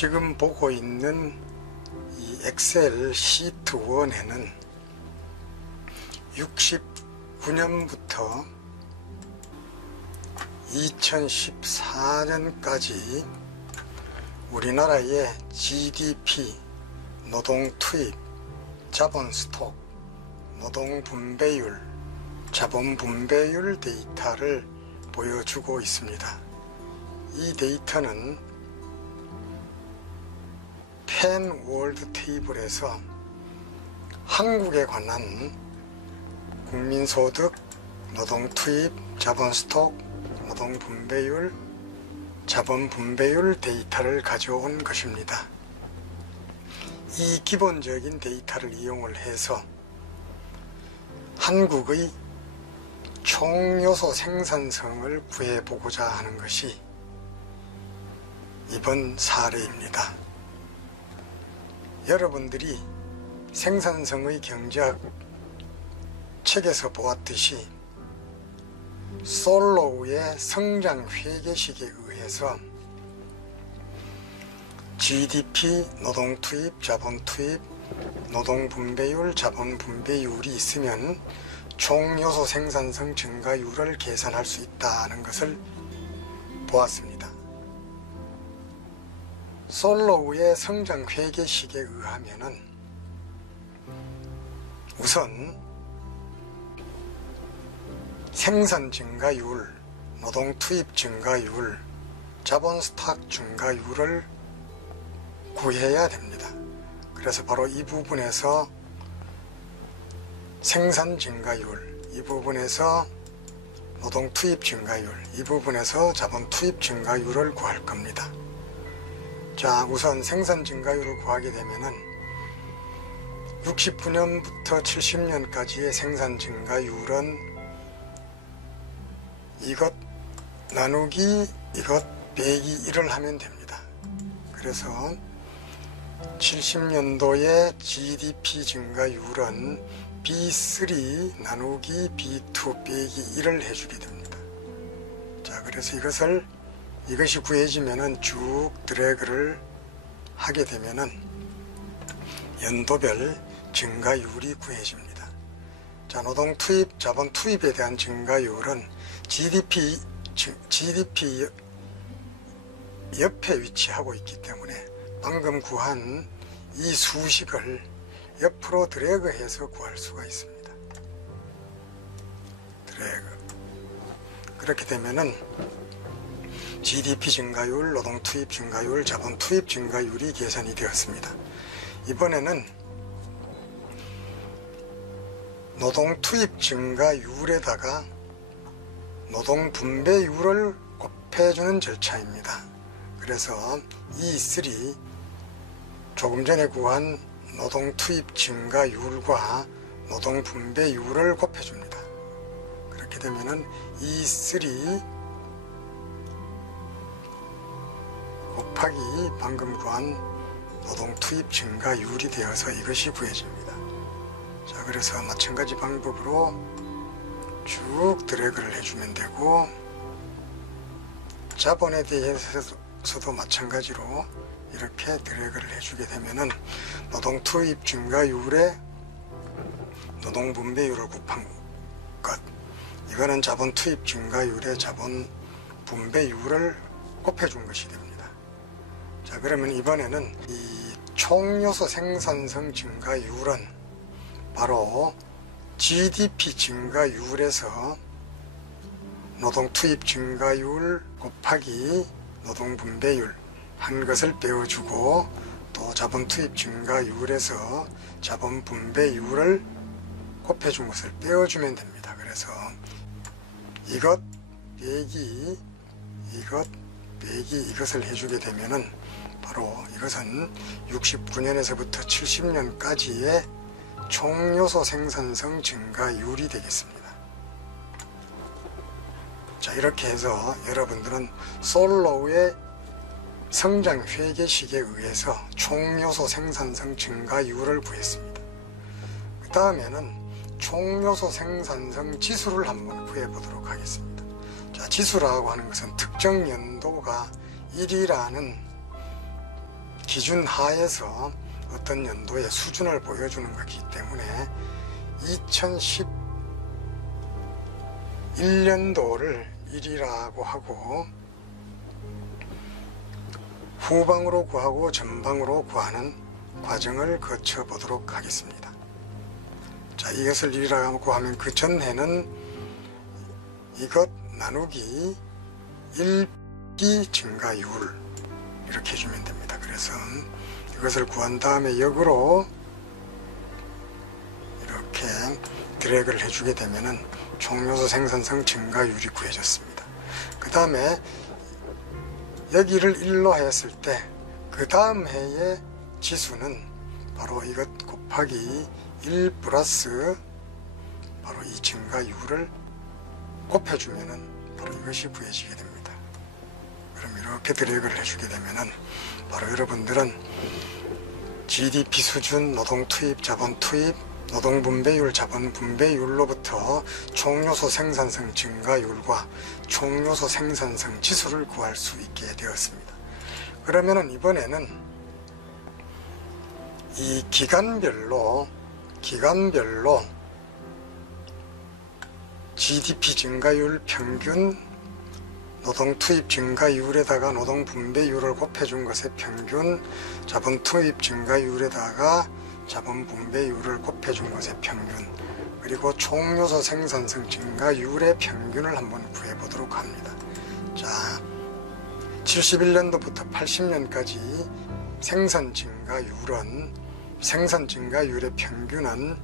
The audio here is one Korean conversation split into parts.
지금 보고 있는 이 엑셀 시트 1에는 69년부터 2014년까지 우리나라의 GDP, 노동 투입, 자본 스톡, 노동 분배율, 자본 분배율 데이터를 보여주고 있습니다. 이 데이터는 펜 월드 테이블에서 한국에 관한 국민소득, 노동 투입, 자본 스톡, 노동 분배율, 자본 분배율 데이터를 가져온 것입니다. 이 기본적인 데이터를 이용을 해서 한국의 총요소 생산성을 구해보고자 하는 것이 이번 사례입니다. 여러분들이 생산성의 경제학 책에서 보았듯이 솔로우의 성장 회계식에 의해서 GDP, 노동 투입, 자본 투입, 노동 분배율, 자본 분배율이 있으면 총요소 생산성 증가율을 계산할 수 있다는 것을 보았습니다. 솔로우의 성장 회계식에 의하면은 우선 생산 증가율, 노동 투입 증가율, 자본 스탁 증가율을 구해야 됩니다. 그래서 바로 이 부분에서 생산 증가율, 이 부분에서 노동 투입 증가율, 이 부분에서 자본 투입 증가율을 구할 겁니다. 자, 우선 생산 증가율을 구하게 되면은 69년부터 70년까지의 생산 증가율은 이것 나누기 이것 빼기 1을 하면 됩니다. 그래서 70년도의 GDP 증가율은 B3 나누기 B2 빼기 1을 해주게 됩니다. 자, 그래서 이것이 구해지면은 쭉 드래그를 하게 되면은 연도별 증가율이 구해집니다. 자, 노동 투입, 자본 투입에 대한 증가율은 GDP 옆에 위치하고 있기 때문에 방금 구한 이 수식을 옆으로 드래그해서 구할 수가 있습니다. 드래그. 그렇게 되면은 GDP 증가율, 노동 투입 증가율, 자본 투입 증가율이 계산이 되었습니다. 이번에는 노동 투입 증가율에다가 노동 분배율을 곱해주는 절차입니다. 그래서 E3 조금 전에 구한 노동 투입 증가율과 노동 분배율을 곱해줍니다. 그렇게 되면은 E3 곱하기 방금 구한 노동 투입 증가율이 되어서 이것이 구해집니다. 자, 그래서 마찬가지 방법으로 쭉 드래그를 해주면 되고, 자본에 대해서도 마찬가지로 이렇게 드래그를 해주게 되면은 노동 투입 증가율에 노동 분배율을 곱한 것, 이거는 자본 투입 증가율에 자본 분배율을 곱해준 것이 됩니다. 자, 그러면 이번에는 이 총요소 생산성 증가율은 바로 GDP 증가율에서 노동 투입 증가율 곱하기 노동 분배율 한 것을 빼어주고, 또 자본 투입 증가율에서 자본 분배율을 곱해준 것을 빼어주면 됩니다. 그래서 이것 빼기 이것을 해주게 되면은 바로 이것은 69년에서부터 70년까지의 총요소 생산성 증가율이 되겠습니다. 자, 이렇게 해서 여러분들은 솔로우의 성장 회계식에 의해서 총요소 생산성 증가율을 구했습니다. 그 다음에는 총요소 생산성 지수를 한번 구해보도록 하겠습니다. 자, 지수라고 하는 것은 특정 연도가 1이라는 기준 하에서 어떤 연도의 수준을 보여주는 것이기 때문에 2011년도를 1이라고 하고 후방으로 구하고 전방으로 구하는 과정을 거쳐 보도록 하겠습니다. 자, 이것을 1이라고 하면 그 전해는 이것 나누기 1기 증가율 이렇게 해주면 됩니다. 그래서 이것을 구한 다음에 역으로 이렇게 드래그를 해주게 되면은 총요소 생산성 증가율이 구해졌습니다. 그 다음에 여기를 1로 했을 때 그 다음 해의 지수는 바로 이것 곱하기 1 플러스 바로 이 증가율을 곱해주면은 바로 이것이 구해지게 됩니다. 그럼 이렇게 드래그를 해주게 되면은 바로 여러분들은 GDP 수준, 노동 투입, 자본 투입, 노동 분배율, 자본 분배율로부터 총요소 생산성 증가율과 총요소 생산성 지수를 구할 수 있게 되었습니다. 그러면은 이번에는 이 기간별로 GDP 증가율 평균, 노동 투입 증가율에다가 노동 분배율을 곱해준 것의 평균, 자본 투입 증가율에다가 자본 분배율을 곱해준 것의 평균, 그리고 총요소 생산성 증가율의 평균을 한번 구해보도록 합니다. 자, 71년도부터 80년까지 생산 증가율의 평균은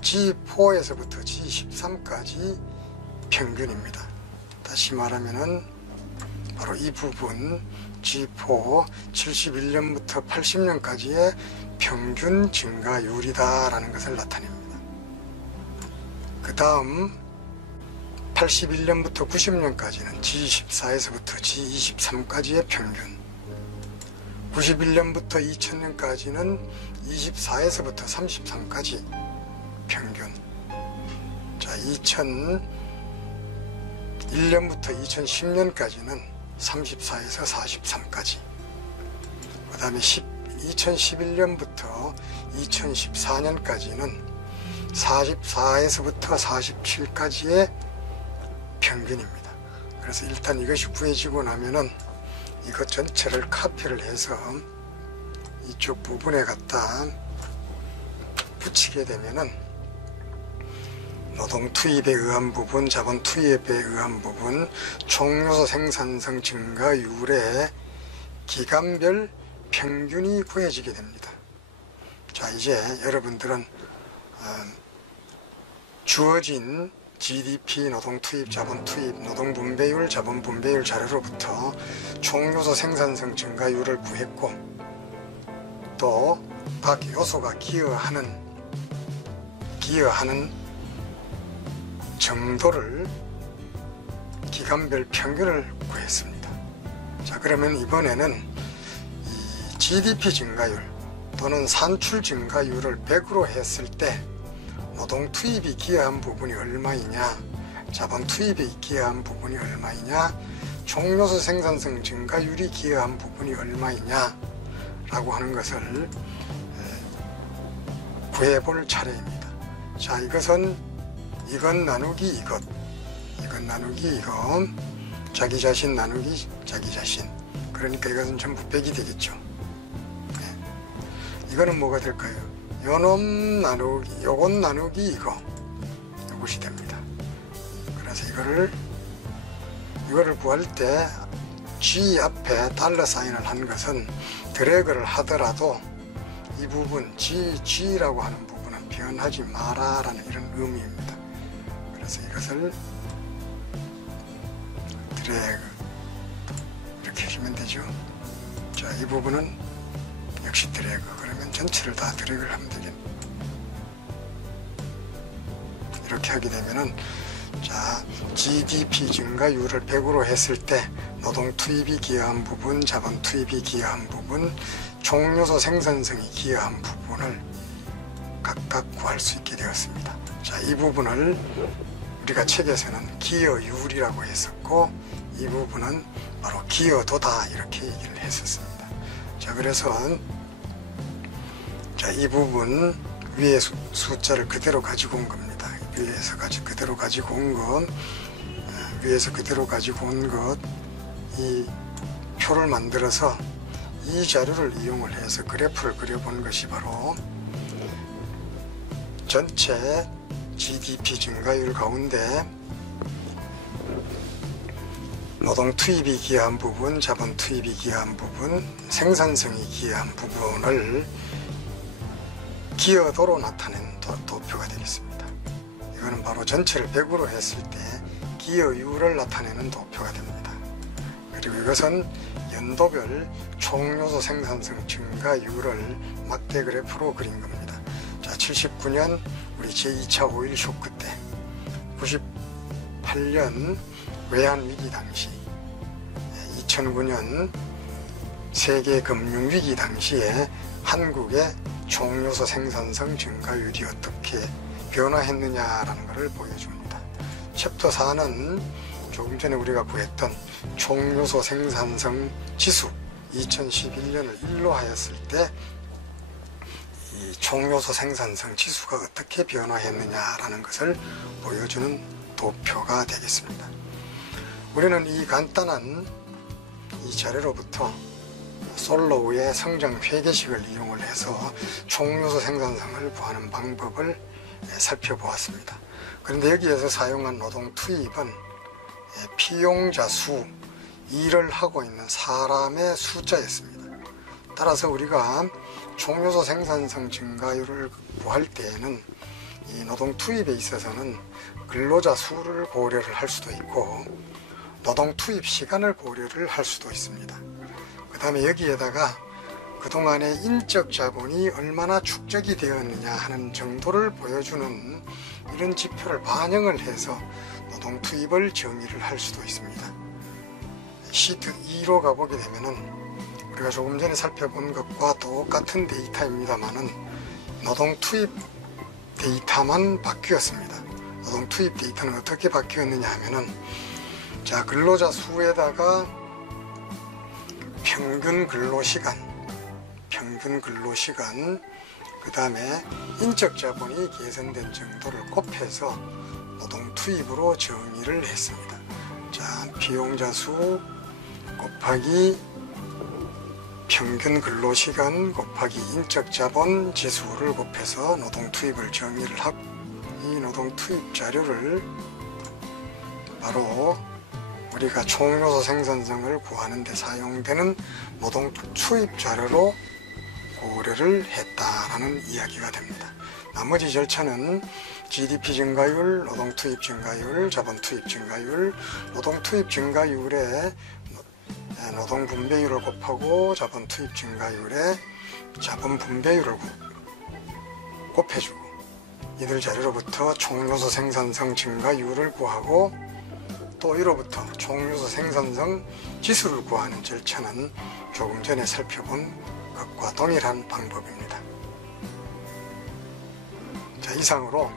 G4에서부터 G13까지 평균입니다. 다시 말하면은 바로 이 부분 G4 71년부터 80년까지의 평균 증가율이다 라는 것을 나타냅니다. 그 다음 81년부터 90년까지는 G14에서부터 G23까지의 평균, 91년부터 2000년까지는 24에서부터 33까지 평균, 자 2001년부터 2010년까지는 34에서 43까지, 그 다음에 2011년부터 2014년까지는 44에서부터 47까지의 평균입니다. 그래서 일단 이것이 구해지고 나면은 이것 전체를 카피를 해서 이쪽 부분에 갖다 붙이게 되면은 노동 투입에 의한 부분, 자본 투입에 의한 부분, 총요소 생산성 증가율의 기간별 평균이 구해지게 됩니다. 자, 이제 여러분들은 주어진 GDP, 노동 투입, 자본 투입, 노동 분배율, 자본 분배율 자료로부터 총요소 생산성 증가율을 구했고, 또 각 요소가 기여하는 정도를 기간별 평균을 구했습니다. 자, 그러면 이번에는 이 GDP 증가율 또는 산출 증가율을 100으로 했을 때 노동 투입이 기여한 부분이 얼마이냐, 자본 투입이 기여한 부분이 얼마이냐, 총요소 생산성 증가율이 기여한 부분이 얼마이냐 라고 하는 것을 구해볼 차례입니다. 자, 이것 나누기 이것 나누기 이것, 자기 자신 나누기 자기 자신, 그러니까 이것은 전부 빼기 되겠죠. 네. 이거는 뭐가 될까요? 요놈 나누기, 요것 나누기 요것이 됩니다. 그래서 이거를 구할 때 G 앞에 달러 사인을 한 것은 드래그를 하더라도 이 부분 G라고 하는 부분은 변하지 마라 라는 이런 의미입니다. 그래서 이것을 드래그 이렇게 해주면 되죠. 자, 이 부분은 역시 드래그, 그러면 전체를 다 드래그를 하면 되겠네. 이렇게 하게 되면은, 자, GDP 증가율을 100으로 했을 때 노동 투입이 기여한 부분, 자본 투입이 기여한 부분, 총요소 생산성이 기여한 부분을 각각 구할 수 있게 되었습니다. 자, 이 부분을 우리가 책에서는 기여율이라고 했었고, 이 부분은 바로 기여도다 이렇게 얘기를 했었습니다. 자, 자, 그래서 자, 이 부분 위에 숫자를 그대로 가지고 온 겁니다. 위에서 그대로 가지고 온 것, 위에서 그대로 가지고 온 것, 이 표를 만들어서 이 자료를 이용을 해서 그래프를 그려본 것이 바로 전체 GDP 증가율 가운데 노동 투입이 기여한 부분, 자본 투입이 기여한 부분, 생산성이 기여한 부분을 기여도로 나타낸 도표가 되겠습니다. 이거는 바로 전체를 100으로 했을 때 기여율을 나타내는 도표가 됩니다. 그리고 이것은 연도별 총요소 생산성 증가율을 막대 그래프로 그린 겁니다. 자, 79년 우리 제2차 오일 쇼크 때, 98년 외환위기 당시, 2009년 세계 금융위기 당시에 한국의 총요소 생산성 증가율이 어떻게 변화했느냐라는 것을 보여줍니다. 챕터 4는 조금 전에 우리가 구했던 총요소 생산성 지수 2011년을 1로 하였을 때 이 총요소 생산성 지수가 어떻게 변화했느냐라는 것을 보여주는 도표가 되겠습니다. 우리는 이 간단한 이 자료로부터 솔로우의 성장 회계식을 이용을 해서 총요소 생산성을 구하는 방법을 살펴보았습니다. 그런데 여기에서 사용한 노동 투입은 피용자 수, 일을 하고 있는 사람의 숫자였습니다. 따라서 우리가 총요소 생산성 증가율을 구할 때에는 이 노동 투입에 있어서는 근로자 수를 고려를 할 수도 있고 노동 투입 시간을 고려를 할 수도 있습니다. 그 다음에 여기에다가 그동안의 인적 자본이 얼마나 축적이 되었느냐 하는 정도를 보여주는 이런 지표를 반영을 해서 노동 투입을 정의를 할 수도 있습니다. 시트 2로 가보게 되면은 우리가 조금 전에 살펴본 것과 똑같은 데이터입니다만은 노동 투입 데이터만 바뀌었습니다. 노동 투입 데이터는 어떻게 바뀌었느냐 하면은 자, 근로자 수에다가 평균 근로시간, 그 다음에 인적 자본이 개선된 정도를 곱해서 노동 투입으로 정의를 했습니다. 자, 비용자 수 곱하기 평균 근로시간 곱하기 인적 자본 지수를 곱해서 노동 투입을 정의를 하고 이 노동 투입 자료를 바로 우리가 총요소 생산성을 구하는 데 사용되는 노동 투입 자료로 고려를 했다라는 이야기가 됩니다. 나머지 절차는 GDP 증가율, 노동 투입 증가율, 자본 투입 증가율, 노동 투입 증가율에 노동 분배율을 곱하고 자본 투입 증가율에 자본 분배율을 곱해주고 이들 자료로부터 총요소 생산성 증가율을 구하고 또 이로부터 총요소 생산성 지수를 구하는 절차는 조금 전에 살펴본 것과 동일한 방법입니다. 자, 이상으로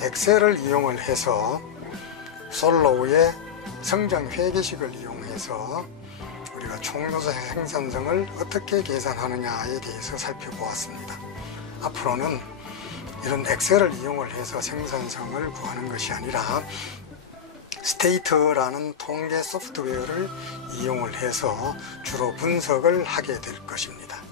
엑셀을 이용을 해서 솔로우의 성장 회계식을 이용해서 우리가 총요소 생산성을 어떻게 계산하느냐에 대해서 살펴보았습니다. 앞으로는 이런 엑셀을 이용을 해서 생산성을 구하는 것이 아니라 스테이터라는 통계 소프트웨어를 이용을 해서 주로 분석을 하게 될 것입니다.